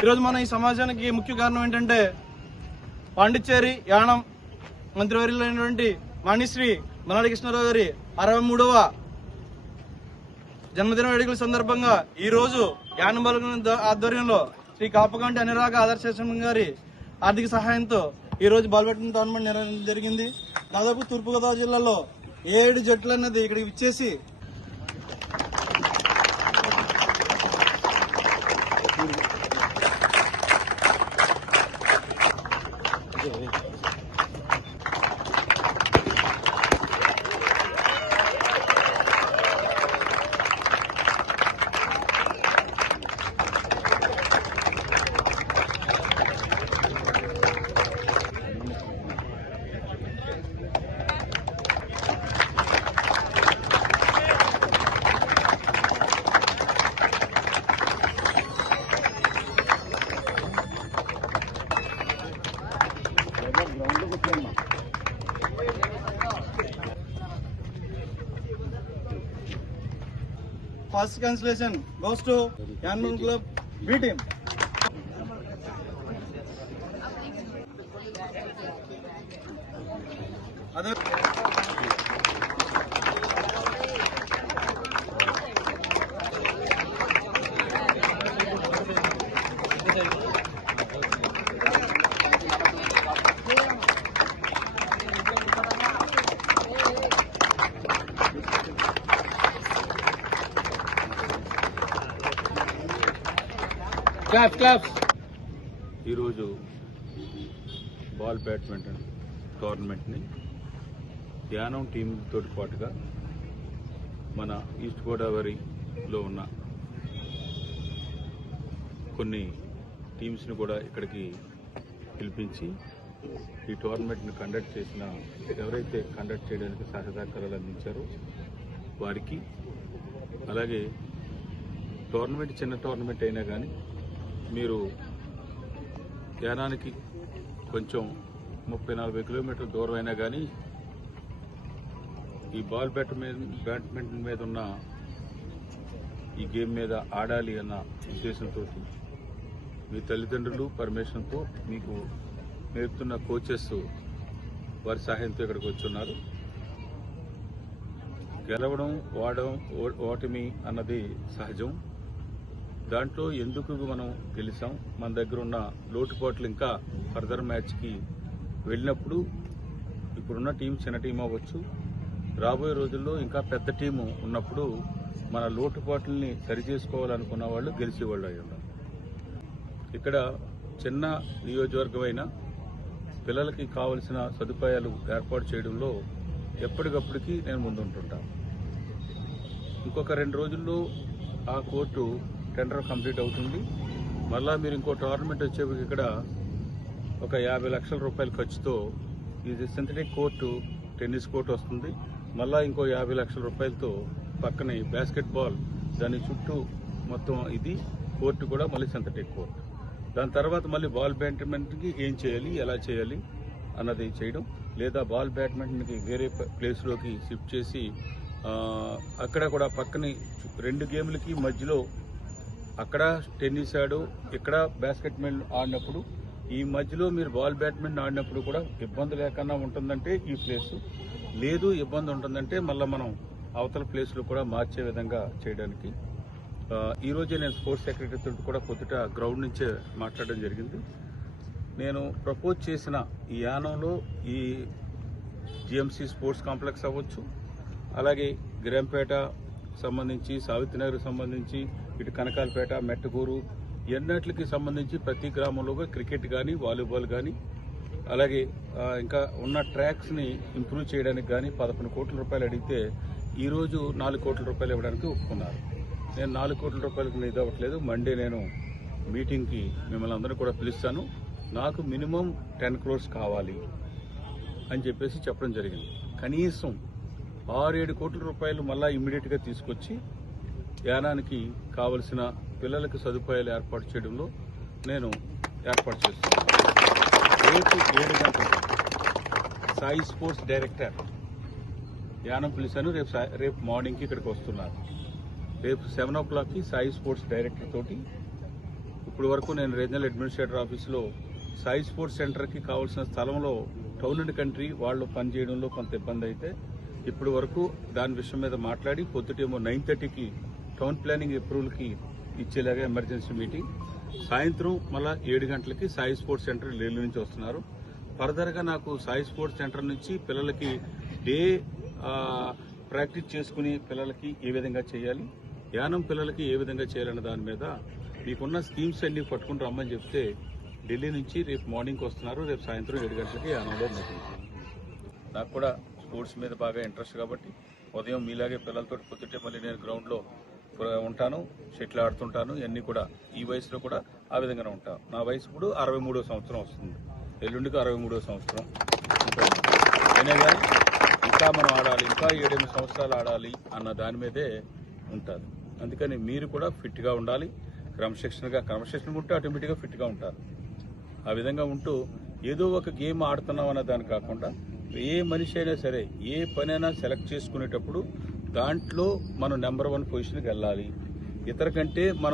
ఈరోజు మన ఈ సమాజానికి ముఖ్య కారణం ఏంటంటే పాండిచ్చేరి యానం మంత్రివర్యులైనటువంటి వాణిశ్రీ మల్లాడి కృష్ణారావు గారి 63వ జన్మదిన వేడుకల సందర్భంగా ఈ రోజు యానం బలగం ఆధ్వర్యంలో శ్రీ కాపకంటి అనురాగ ఆదర్శం గారి ఆర్థిక సహాయంతో ఈ రోజు బాల్ బ్యాడ్మింటన్ టోర్నమెంట్ నిర్వహించడం జరిగింది. దాదాపు తూర్పుగోదావరి జిల్లాలో 7 జట్లు అన్నది ఇక్కడికి విచ్చేసి First consolation goes to Yanman Club B team. Other ఈరోజు బాల్ బ్యాడ్మింటన్ టోర్నమెంట్ని యానం టీంతో పాటుగా మన ఈస్ట్ గోదావరిలో ఉన్న కొన్ని టీమ్స్ని కూడా ఇక్కడికి పిలిపించి ఈ టోర్నమెంట్ని కండక్ట్ చేసిన ఎవరైతే కండక్ట్ చేయడానికి సహకారాలు అందించారో వారికి, అలాగే టోర్నమెంట్ చిన్న టోర్నమెంట్ అయినా కానీ మీరు యానానికి కొంచెం 30-40 కిలోమీటర్ల దూరం అయినా కానీ ఈ బాల్ బ్యాడ్మింటన్ మీద ఉన్న ఈ గేమ్ మీద ఆడాలి అన్న ఉద్దేశంతో మీ తల్లిదండ్రులు పర్మిషన్తో మీకు నేర్పుతున్న కోచెస్ వారి సహాయంతో ఇక్కడికి వచ్చున్నారు. గెలవడం ఓటమి అన్నది సహజం. దాంట్లో ఎందుకు మనం గెలిచాం, మన దగ్గర ఉన్న లోటుపాట్లు ఇంకా ఫర్దర్ మ్యాచ్కి వెళ్ళినప్పుడు ఇప్పుడున్న టీం చిన్న టీం అవ్వచ్చు, రాబోయే రోజుల్లో ఇంకా పెద్ద టీము ఉన్నప్పుడు మన లోటుపాట్లని సరిచేసుకోవాలనుకున్న వాళ్ళు గెలిచేవాళ్ళు అయి ఉన్నారు. ఇక్కడ చిన్న నియోజకవర్గమైన పిల్లలకి కావలసిన సదుపాయాలు ఏర్పాటు చేయడంలో ఎప్పటికప్పటికి నేను ముందుంటుంటాను. ఇంకొక 2 రోజుల్లో ఆ కోర్టు టెండర్ కంప్లీట్ అవుతుంది. మళ్ళా మీరు ఇంకో టోర్నమెంట్ వచ్చేప్పటికి ఇక్కడ ఒక 50 లక్షల రూపాయల ఖర్చుతో ఇది సింథటిక్ కోర్టు, టెన్నిస్ కోర్టు వస్తుంది. మళ్ళా ఇంకో 50 లక్షల రూపాయలతో పక్కనే బాస్కెట్ బాల్, దాని చుట్టూ మొత్తం ఇది కోర్టు కూడా మళ్ళీ సింథటిక్ కోర్టు. దాని తర్వాత మళ్ళీ బాల్ బ్యాడ్మింటన్కి ఏం చేయాలి, ఎలా చేయాలి అన్నది చేయడం, లేదా బాల్ బ్యాడ్మింటన్కి వేరే ప్లేస్లోకి షిఫ్ట్ చేసి అక్కడ కూడా పక్కనే 2 గేమ్లకి మధ్యలో అక్కడ టెన్నిస్ ఆడు, ఇక్కడ బాస్కెట్బాల్ ఆడినప్పుడు ఈ మధ్యలో మీరు బాల్ బ్యాడ్మింటన్ ఆడినప్పుడు కూడా ఇబ్బంది లేకుండా ఉంటుందంటే ఈ ప్లేసు, లేదు ఇబ్బంది ఉంటుందంటే మళ్ళీ మనం అవతల ప్లేస్లో కూడా మార్చే విధంగా చేయడానికి ఈరోజే నేను స్పోర్ట్స్ సెక్రటరీతో కూడా పొద్దుట గ్రౌండ్ నుంచే మాట్లాడడం జరిగింది. నేను ప్రపోజ్ చేసిన ఈ యానంలో ఈ జిఎంసీ స్పోర్ట్స్ కాంప్లెక్స్ అవ్వచ్చు, అలాగే గిరంపేట సంబంధించి, సావిత్రినగర్ సంబంధించి, ఇటు కనకాలపేట, మెట్టగూరు ఎన్నట్లకి సంబంధించి ప్రతి గ్రామంలో క్రికెట్ కానీ, వాలీబాల్ కానీ, అలాగే ఇంకా ఉన్న ట్రాక్స్ని ఇంప్రూవ్ చేయడానికి కానీ 11 కోట్ల రూపాయలు అడిగితే ఈరోజు 4 కోట్ల రూపాయలు ఇవ్వడానికి ఒప్పుకున్నారు. నేను 4 కోట్ల రూపాయలకు ఇది అవ్వట్లేదు, మండే నేను మీటింగ్కి మిమ్మల్ని అందరూ కూడా పిలుస్తాను, నాకు మినిమం 10 crores కావాలి అని చెప్పేసి చెప్పడం జరిగింది. కనీసం 6-7 కోట్ల రూపాయలు మళ్ళా ఇమ్మీడియట్గా తీసుకొచ్చి యానానికి కావలసిన పిల్లలకు సదుపాయాలు ఏర్పాటు చేయడంలో నేను ఏర్పాటు చేస్తున్నాను. రేపు 7 గంటలకు సాయి స్పోర్ట్స్ డైరెక్టర్ యానం పిలిచాను. రేపు మార్నింగ్కి ఇక్కడికి వస్తున్నారు. రేపు 7 o'clockకి సాయి స్పోర్ట్స్ డైరెక్టర్ తోటి ఇప్పుడు వరకు నేను రీజనల్ అడ్మినిస్ట్రేటర్ ఆఫీసులో సాయి స్పోర్ట్స్ సెంటర్కి కావాల్సిన స్థలంలో టౌన్ అండ్ కంట్రీ వాళ్ళు పనిచేయడంలో కొంత ఇబ్బంది అయితే ఇప్పుడు వరకు దాని విషయం మీద మాట్లాడి పొద్దుటేమో 9:30కి టౌన్ ప్లానింగ్ అప్రూవల్కి ఇచ్చేలాగా ఎమర్జెన్సీ మీటింగ్, సాయంత్రం మళ్ళా 7 గంటలకి సాయి స్పోర్ట్స్ సెంటర్ లేలు నుంచి వస్తున్నారు. ఫర్దర్గా నాకు సాయి స్పోర్ట్స్ సెంటర్ నుంచి పిల్లలకి డే ప్రాక్టీస్ చేసుకుని పిల్లలకి ఏ విధంగా చేయాలి, యానం పిల్లలకి ఏ విధంగా చేయాలన్న దాని మీద మీకున్న స్కీమ్స్ అన్ని పట్టుకుని రమ్మని చెప్తే ఢిల్లీ నుంచి రేపు మార్నింగ్కి వస్తున్నారు. రేపు సాయంత్రం 7 గంటలకి యానంలో మీటింగ్. నాకు కూడా స్పోర్ట్స్ మీద బాగా ఇంట్రెస్ట్ కాబట్టి ఉదయం మీలాగే పిల్లలతో పొద్దుటే మళ్ళీ నేను గ్రౌండ్లో ఉంటాను, షటిల్ ఆడుతుంటాను. ఇవన్నీ కూడా ఈ వయసులో కూడా ఆ విధంగానే ఉంటాను. నా వయసు ఇప్పుడు 63వ సంవత్సరం వస్తుంది. ఎల్లుండికి 63వ సంవత్సరం ఉంటుంది. అయినా కానీ ఇంకా మనం ఆడాలి, ఇంకా 7-8 సంవత్సరాలు ఆడాలి అన్న దాని మీదే ఉంటుంది. అందుకని మీరు కూడా ఫిట్గా ఉండాలి. క్రమశిక్షణ ఉంటే ఆటోమేటిక్గా ఫిట్గా ఉంటారు. ఆ విధంగా ఉంటూ ఏదో ఒక గేమ్ ఆడుతున్నాం అన్న దాని కాకుండా ఏ మనిషి అయినా సరే ఏ పనైనా సెలెక్ట్ చేసుకునేటప్పుడు దాంట్లో మనం నెంబర్ 1 పొజిషన్కి వెళ్ళాలి. ఇతర కంటే మనం